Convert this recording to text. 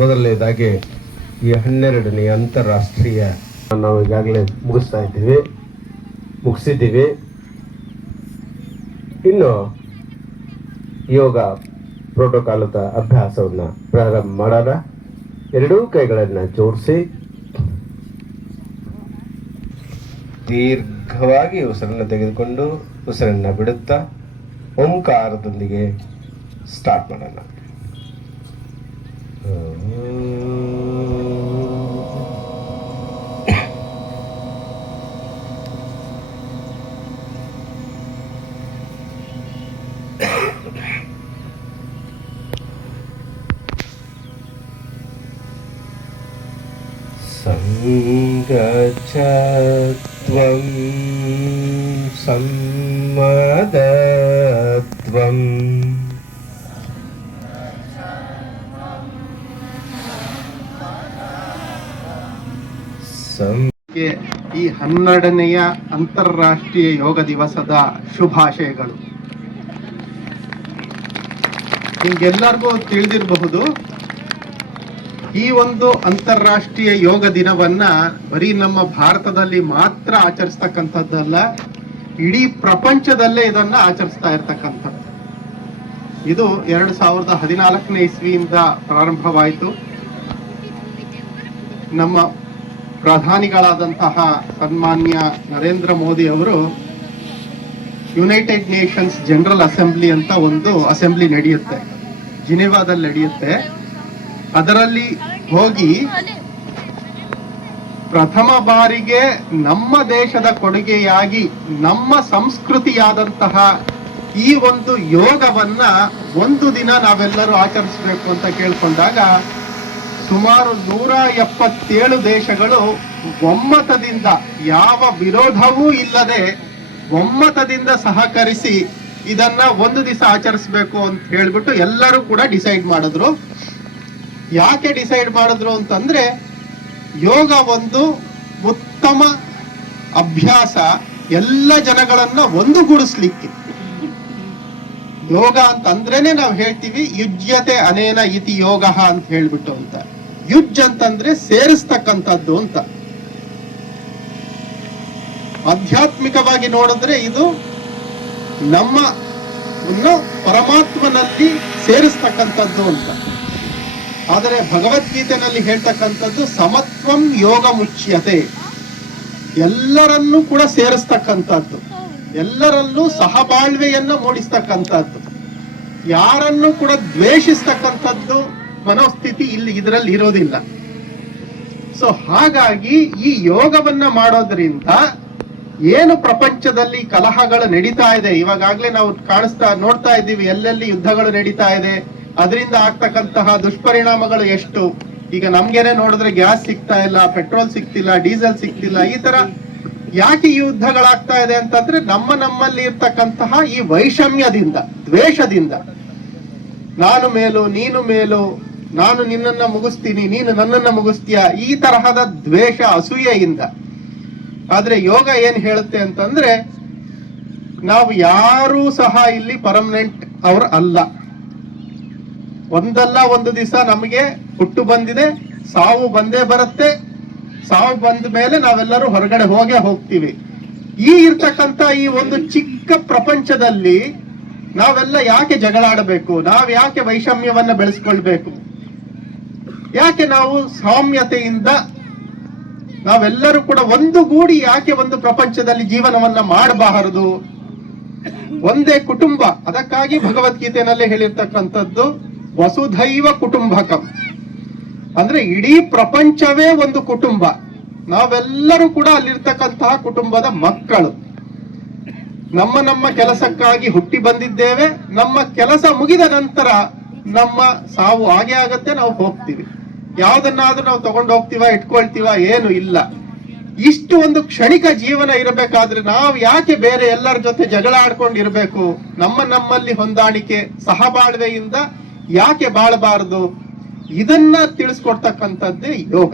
ಮೊದಲನೇದಾಗಿ ಈ 12ನೇ ಅಂತಾರಾಷ್ಟ್ರೀಯ ನಾವು ಈಗಾಗಲೇ ಮುಗಿಸಿದ್ದೀವಿ. ಇನ್ನು ಯೋಗ ಪ್ರೋಟೋಕಾಲದ ಅಭ್ಯಾಸವನ್ನು ಪ್ರಾರಂಭ ಮಾಡೋಣ. ಎರಡೂ ಕೈಗಳನ್ನು ಜೋಡಿಸಿ ದೀರ್ಘವಾಗಿ ಉಸಿರನ್ನು ತೆಗೆದುಕೊಂಡು ಉಸಿರನ್ನು ಬಿಡುತ್ತಾ ಓಂಕಾರದೊಂದಿಗೆ ಸ್ಟಾರ್ಟ್ ಮಾಡೋಣ. ಸಂಗಚತ್ವಂ ಸಮ್ಮದತ್ವಂ ಈ 12ನೆಯ ಅಂತಾರಾಷ್ಟ್ರೀಯ ಯೋಗ ದಿವಸದ ಶುಭಾಶಯಗಳು. ನಿಮ್ಗೆಲ್ಲರಿಗೂ ತಿಳಿದಿರಬಹುದು, ಈ ಒಂದು ಅಂತಾರಾಷ್ಟ್ರೀಯ ಯೋಗ ದಿನವನ್ನ ಬರೀ ನಮ್ಮ ಭಾರತದಲ್ಲಿ ಮಾತ್ರ ಆಚರಿಸ್ತಕ್ಕಂಥದ್ದಲ್ಲ, ಇಡೀ ಪ್ರಪಂಚದಲ್ಲೇ ಇದನ್ನ ಆಚರಿಸ್ತಾ ಇರ್ತಕ್ಕಂಥದ್ದು. ಇದು 2014ನೇ ಇಸ್ವಿಯಿಂದ ಪ್ರಾರಂಭವಾಯಿತು. ನಮ್ಮ ಪ್ರಧಾನಿಗಳಾದಂತಹ ಸನ್ಮಾನ್ಯ ನರೇಂದ್ರ ಮೋದಿ ಅವರು ಯುನೈಟೆಡ್ ನೇಷನ್ಸ್ ಜನರಲ್ ಅಸೆಂಬ್ಲಿ ಅಂತ ಒಂದು ಅಸೆಂಬ್ಲಿ ನಡೆಯುತ್ತೆ, ಜಿನೆವಾದಲ್ಲಿ ನಡೆಯುತ್ತೆ. ಅದರಲ್ಲಿ ಹೋಗಿ ಪ್ರಥಮ ಬಾರಿಗೆ ನಮ್ಮ ದೇಶದ ಕೊಡುಗೆಯಾಗಿ ನಮ್ಮ ಸಂಸ್ಕೃತಿಯಾದಂತಹ ಈ ಒಂದು ಯೋಗವನ್ನ ಒಂದು ದಿನ ನಾವೆಲ್ಲರೂ ಆಚರಿಸಬೇಕು ಅಂತ ಕೇಳ್ಕೊಂಡಾಗ ಸುಮಾರು 177 ದೇಶಗಳು ಒಮ್ಮತದಿಂದ, ಯಾವ ವಿರೋಧವೂ ಇಲ್ಲದೆ ಒಮ್ಮತದಿಂದ ಸಹಕರಿಸಿ ಇದನ್ನ ಒಂದು ದಿವಸ ಆಚರಿಸಬೇಕು ಅಂತ ಹೇಳ್ಬಿಟ್ಟು ಎಲ್ಲರೂ ಕೂಡ ಡಿಸೈಡ್ ಮಾಡಿದ್ರು. ಯಾಕೆ ಡಿಸೈಡ್ ಮಾಡಿದ್ರು ಅಂತಂದ್ರೆ, ಯೋಗ ಒಂದು ಉತ್ತಮ ಅಭ್ಯಾಸ, ಎಲ್ಲ ಜನಗಳನ್ನ ಒಂದುಗೂಡಿಸ್ಲಿಕ್ಕೆ. ಯೋಗ ಅಂತಂದ್ರೇನೆ ನಾವು ಹೇಳ್ತೀವಿ ಯುಜ್ಯತೆ ಅನೇನ ಇತಿ ಯೋಗ ಅಂತ ಹೇಳ್ಬಿಟ್ಟು ಅಂತ. ಯುಜ್ ಅಂತಂದ್ರೆ ಸೇರಿಸ್ತಕ್ಕಂಥದ್ದು ಅಂತ. ಆಧ್ಯಾತ್ಮಿಕವಾಗಿ ನೋಡಿದ್ರೆ ಇದು ನಮ್ಮ ಪರಮಾತ್ಮನಲ್ಲಿ ಸೇರಿಸ್ತಕ್ಕಂಥದ್ದು ಅಂತ. ಆದರೆ ಭಗವದ್ಗೀತೆನಲ್ಲಿ ಹೇಳ್ತಕ್ಕಂಥದ್ದು ಸಮತ್ವಂ ಯೋಗ ಮುಚ್ಯತೆ, ಎಲ್ಲರನ್ನೂ ಕೂಡ ಸೇರಿಸ್ತಕ್ಕಂಥದ್ದು, ಎಲ್ಲರಲ್ಲೂ ಸಹಬಾಳ್ವೆಯನ್ನ ಮೂಡಿಸ್ತಕ್ಕಂಥದ್ದು, ಯಾರನ್ನು ಕೂಡ ದ್ವೇಷಿಸ್ತಕ್ಕಂಥದ್ದು ಮನೋಸ್ಥಿತಿ ಇದರಲ್ಲಿ ಇರೋದಿಲ್ಲ. ಸೊ ಹಾಗಾಗಿ ಈ ಯೋಗವನ್ನ ಮಾಡೋದ್ರಿಂದ ಏನು ಪ್ರಪಂಚದಲ್ಲಿ ಕಲಹಗಳು ನಡೀತಾ ಇದೆ, ಇವಾಗಲೇ ನಾವು ನೋಡ್ತಾ ಇದ್ದೀವಿ, ಎಲ್ಲೆಲ್ಲಿ ಯುದ್ಧಗಳು ನಡೀತಾ ಇದೆ, ಅದರಿಂದ ಆಗ್ತಕ್ಕಂತಹ ದುಷ್ಪರಿಣಾಮಗಳು ಎಷ್ಟು. ಈಗ ನಮ್ಗೇನೆ ನೋಡಿದ್ರೆ ಗ್ಯಾಸ್ ಸಿಗ್ತಾ ಇಲ್ಲ, ಪೆಟ್ರೋಲ್ ಸಿಗ್ತಿಲ್ಲ, ಡೀಸೆಲ್ ಸಿಗ್ತಿಲ್ಲ. ಈ ತರ ಯಾಕೆ ಈ ಯುದ್ಧಗಳಾಗ್ತಾ ಇದೆ ಅಂತಂದ್ರೆ ನಮ್ಮಲ್ಲಿ ಇರ್ತಕ್ಕಂತಹ ಈ ವೈಷಮ್ಯದಿಂದ, ದ್ವೇಷದಿಂದ, ನಾನು ಮೇಲು ನೀನು ಮೇಲು, ನಾನು ನಿನ್ನನ್ನ ಮುಗಿಸ್ತೀನಿ ನೀನು ನನ್ನನ್ನ ಮುಗಿಸ್ತೀಯ, ಈ ತರಹದ ದ್ವೇಷ ಅಸೂಯೆಯಿಂದ. ಆದ್ರೆ ಯೋಗ ಏನ್ ಹೇಳುತ್ತೆ ಅಂತಂದ್ರೆ, ನಾವು ಯಾರೂ ಸಹ ಇಲ್ಲಿ ಪರ್ಮನೆಂಟ್ ಅವರು ಅಲ್ಲ. ಒಂದಲ್ಲ ಒಂದು ದಿವಸ ನಮಗೆ ಹುಟ್ಟು ಬಂದಿದೆ, ಸಾವು ಬಂದೇ ಬರುತ್ತೆ. ಸಾವು ಬಂದ ಮೇಲೆ ನಾವೆಲ್ಲರೂ ಹೊರಗಡೆ ಹೋಗ್ತೀವಿ. ಈ ಇರ್ತಕ್ಕಂಥ ಈ ಒಂದು ಚಿಕ್ಕ ಪ್ರಪಂಚದಲ್ಲಿ ನಾವೆಲ್ಲ ಯಾಕೆ ಜಗಳಾಡಬೇಕು? ನಾವ್ ಯಾಕೆ ವೈಷಮ್ಯವನ್ನ ಬೆಳೆಸ್ಕೊಳ್ಬೇಕು? ಯಾಕೆ ನಾವು ಸೌಮ್ಯತೆಯಿಂದ ನಾವೆಲ್ಲರೂ ಕೂಡ ಒಂದುಗೂಡಿ ಯಾಕೆ ಒಂದು ಪ್ರಪಂಚದಲ್ಲಿ ಜೀವನವನ್ನ ಮಾಡಬಾರದು? ಒಂದೇ ಕುಟುಂಬ. ಅದಕ್ಕಾಗಿ ಭಗವದ್ಗೀತೆನಲ್ಲಿ ಹೇಳಿರ್ತಕ್ಕಂಥದ್ದು ವಸುಧೈವ ಕುಟುಂಬಕಂ, ಅಂದ್ರೆ ಇಡೀ ಪ್ರಪಂಚವೇ ಒಂದು ಕುಟುಂಬ. ನಾವೆಲ್ಲರೂ ಕೂಡ ಅಲ್ಲಿರ್ತಕ್ಕಂತಹ ಕುಟುಂಬದ ಮಕ್ಕಳು. ನಮ್ಮ ಕೆಲಸಕ್ಕಾಗಿ ಹುಟ್ಟಿ ಬಂದಿದ್ದೇವೆ. ನಮ್ಮ ಕೆಲಸ ಮುಗಿದ ನಂತರ ನಮ್ಮ ಸಾವು ಹಾಗೆ ಆಗತ್ತೆ, ನಾವು ಹೋಗ್ತೀವಿ. ಯಾವ್ದನ್ನಾದ್ರೂ ನಾವು ತಗೊಂಡು ಹೋಗ್ತೀವ, ಇಟ್ಕೊಳ್ತೀವ? ಏನು ಇಲ್ಲ. ಇಷ್ಟು ಒಂದು ಕ್ಷಣಿಕ ಜೀವನ ಇರಬೇಕಾದ್ರೆ ನಾವು ಯಾಕೆ ಬೇರೆ ಎಲ್ಲರ ಜೊತೆ ಜಗಳ ಆಡ್ಕೊಂಡಿರ್ಬೇಕು? ನಮ್ಮಲ್ಲಿ ಹೊಂದಾಣಿಕೆ ಸಹಬಾಳ್ವೆಯಿಂದ ಯಾಕೆ ಬಾಳಬಾರದು? ಇದನ್ನ ತಿಳಿಸ್ಕೊಡ್ತಕ್ಕಂಥದ್ದೇ ಯೋಗ.